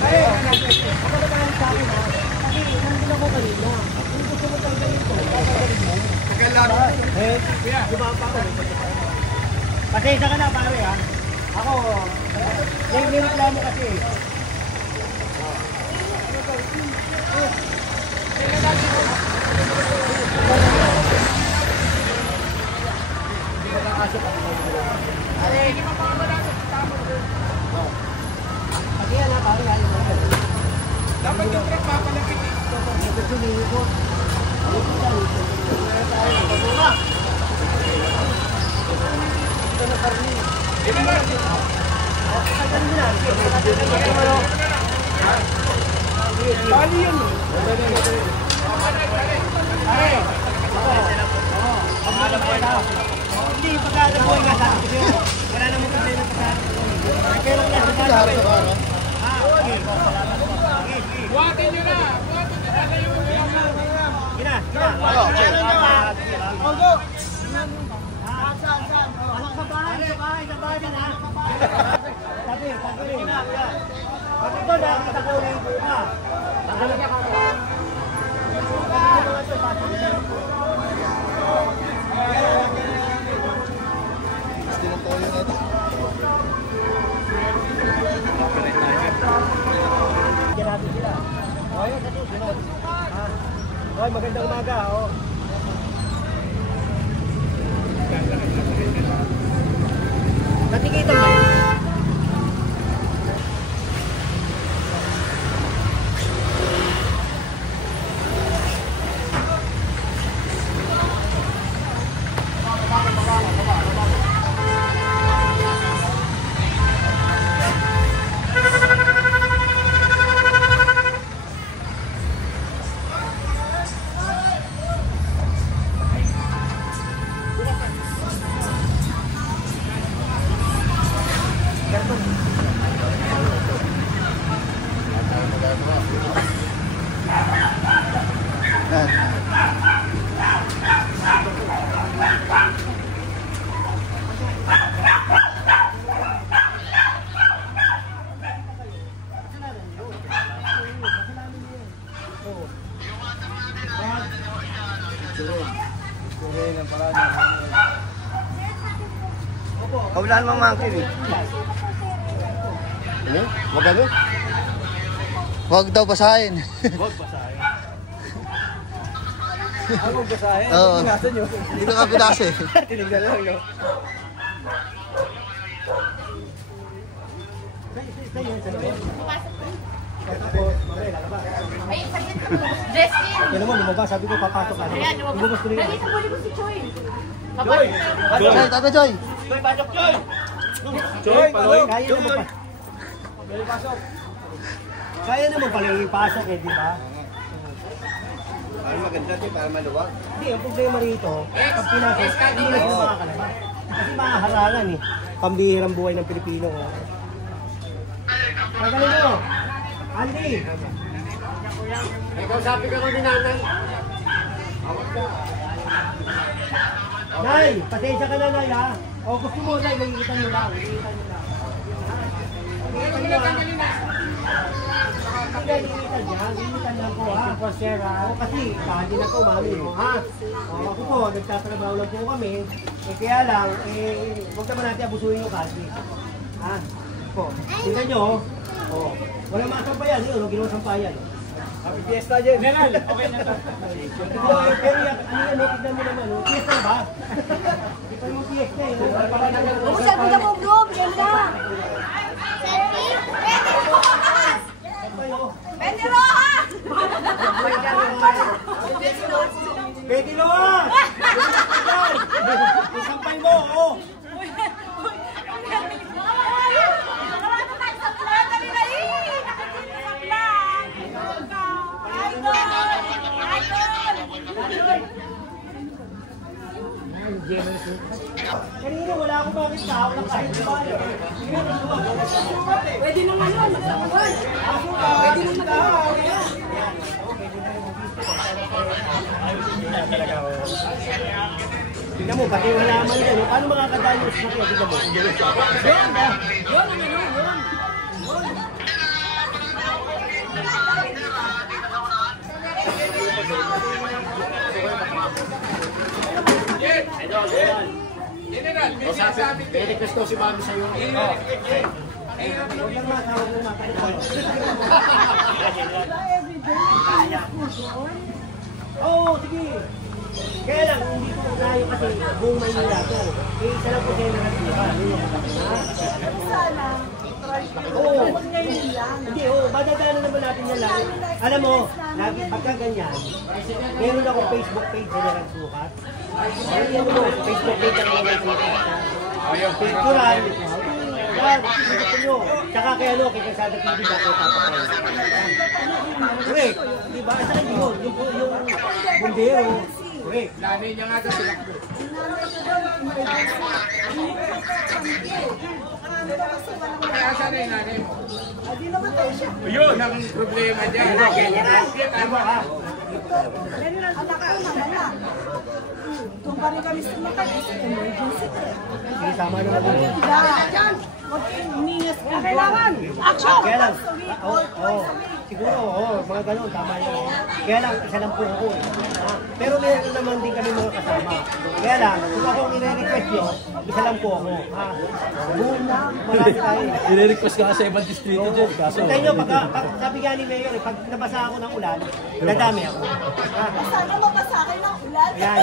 Ay, ako na lang sa akin ha. Kasi nandun ako kanina. Kung gusto mo tanggalin ko, tanggalin mo. Tanggalin mo. Eh, gumapa ko. Pasensya ka na pare ha. Ako, may reklamo kasi. Dapat yung truck papalapit eh. Bali yun. Hindi, pagkakabuhay nga sa akin. Wala namang problema pagkakabuhay. Pero kaya sa bahay. Buhatin nyo na. Layo mo nyo lang. Gina. Ogo. Saan? Sa bahay din ha. Sabi. Pag ito nakita ko yung buka. Hoy, magandang umaga, oh. Natikita mo ba? Kaulan mo mangkin eh. Ano? Wag ano? Wag daw basahin. Huwag basahin. Huwag basahin? Oo. Tinignan nyo? Dito ka pinasa eh. Tinignan lang no? Ay, saglit ko. Dress in. Yan naman, lumabas. Sabi ko, papasok ka. Ayan, Lumabas ko rin. Dali, sabuli mo si Choy. Joy! Joy, Tata Joy. Joy, pasok, Joy! Joy, pasok! Kaya naman pa. Joy, pasok. Kaya naman pala yung pasok eh, di ba? Para maganda din, para maluwag. Hindi, ang problema rito, pag pinasok, hindi na sila makakalabas. Kasi mahaharangan eh. Pambihirang buhay ng Pilipino. Magaling mo! Andy! Ikaw sabi ka ko ni nanay. Nay! Pasensya ka na, Nay, ha? O gusto mo, Nay, nagigitan nyo lang. Nagigitan nyo lang. Nagigitan nyo lang. Hindi, nagigitan niya. Nagigitan lang po, ha? O, kasi, kahit na po, mami, ha? O, ako po, nagtatrabaho lang po kami. Eh, kaya lang, huwag naman natin abusuhin yung kasi. Ha? Po, tingnan nyo, o. Wala masampayan, yun, ginawa sampayan. Happy Fiesta dyan. Meral, okay na to. Pero ano yan, tignan mo naman, fiesta ba? Di pa yung fiesta eh. Ako sabi na mo, bro. Ganda. Selfie? Pwede Rojas! Pwede Rojas! Isampay mo, oo. Kanina wala akong bakit tao na kahit ba. Pwede naman yun. Pwede naman tao. Tignan mo, pati wala naman yan. Paano makakadali yung smoke? Tignan mo. Yun! Yun! Yun! Yun! General, may sinasabi ko. May request daw si Mami sa'yo. Huwag lang matawag ng mapakita. Oo, sige. Kaya lang, hindi ko tayo kasi buong Maynila to. Eh, isa lang po kayo nakasipa. Sana. Oo. Hindi, oo. Madadaanan naman natin yan lang. Alam mo, lagi pagka ganyan, meron akong Facebook page na nagsukat. Ano mo, Facebook page na nagsukat. Picturean. Yan, gusto nyo. Tsaka kaya ano, kay Kasada TV na ako papakain. Correct. Diba? Asa kayo yun? Yung bundero. Correct. Nanay niya nga ito sila. Kaya sana yung nanay mo. Yun ang problema dyan. Tama ka. Kung kami sa mga emergency ko. Sige, tama naman yun. Kailangan! Action! Kaya lang, siguro, mga ganun, tama yun. Kaya lang, isa lang po ako. Pero meron naman din kami mga kasama. Kaya lang, kung ako ang nire-request nyo, isa lang po ako. Boom na, marami tayo. I-request ka sa ibang distrito dyan. Kaso, Kaya nyo, sabi nga ni Mayor, pag nabasa ako ng ulan, dadami ako. Sana mabasa kayo ng ulan. Ayan.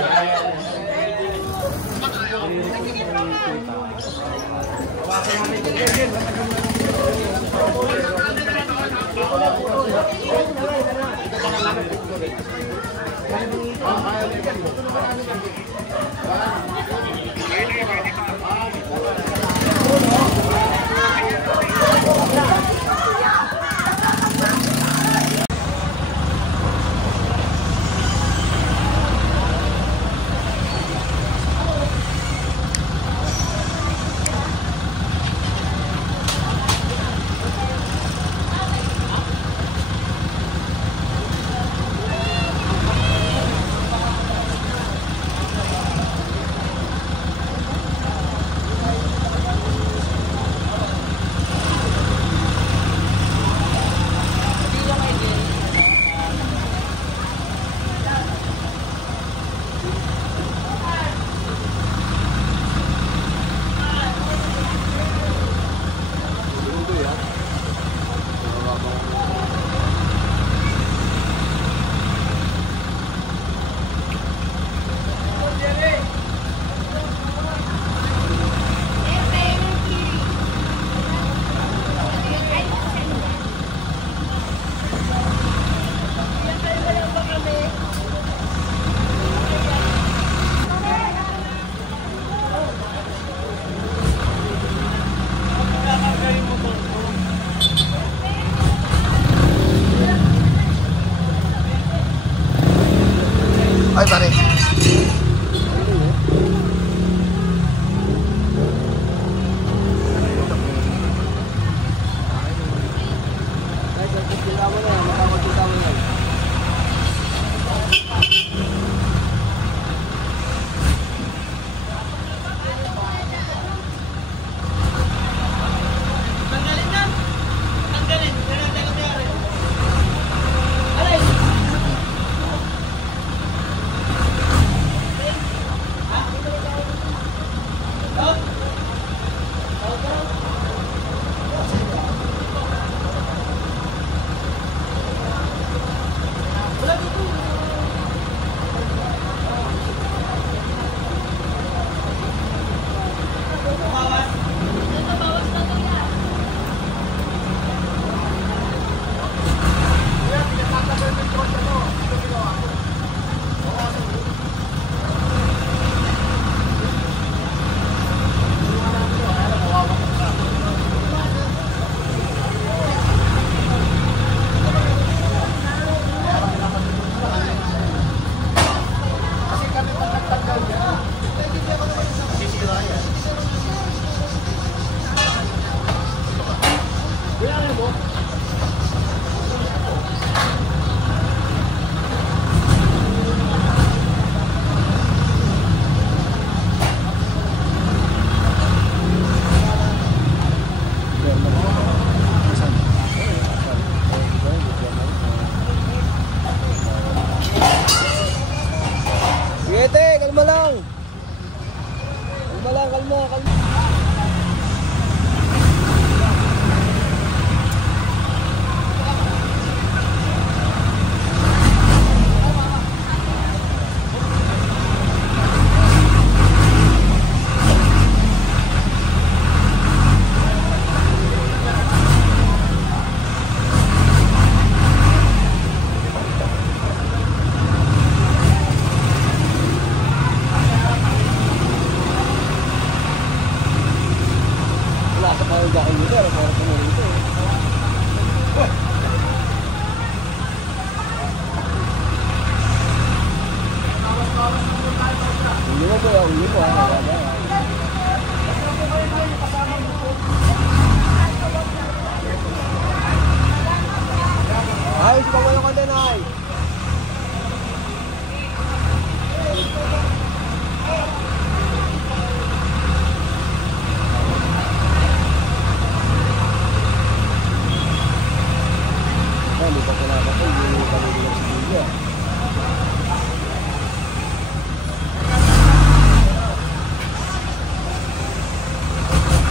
pag kinamatay, hindi yung kaliligaw sa video.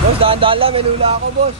Boss, dahan-dahan lang, may lula ako, boss.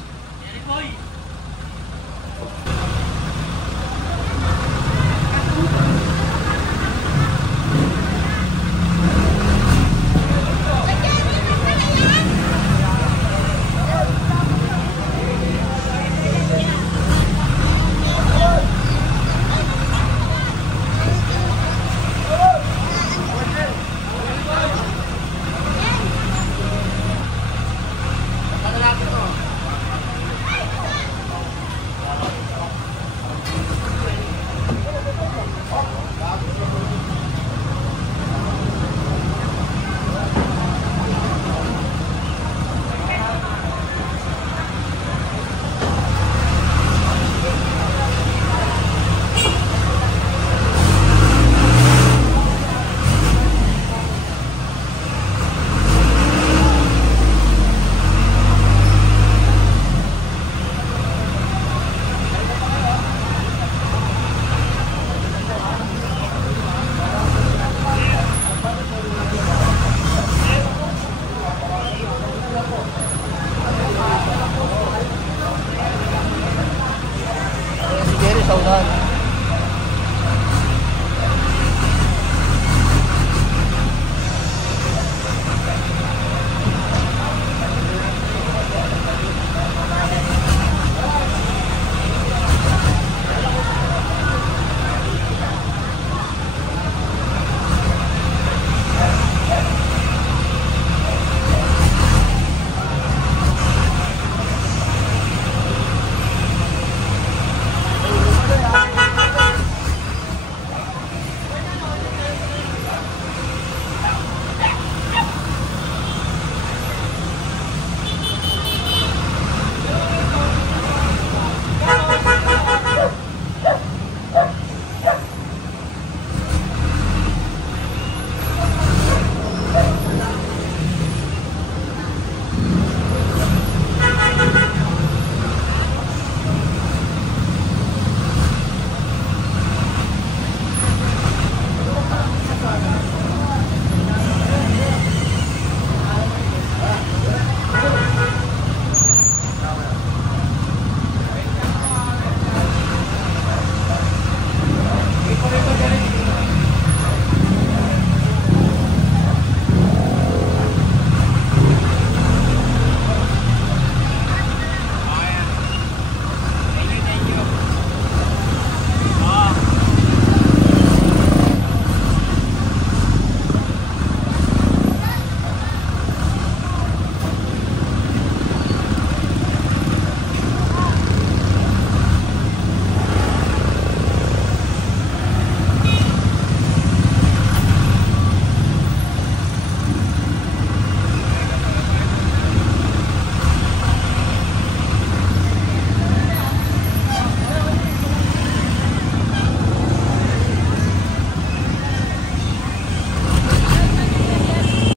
Si Jerry, saunahan.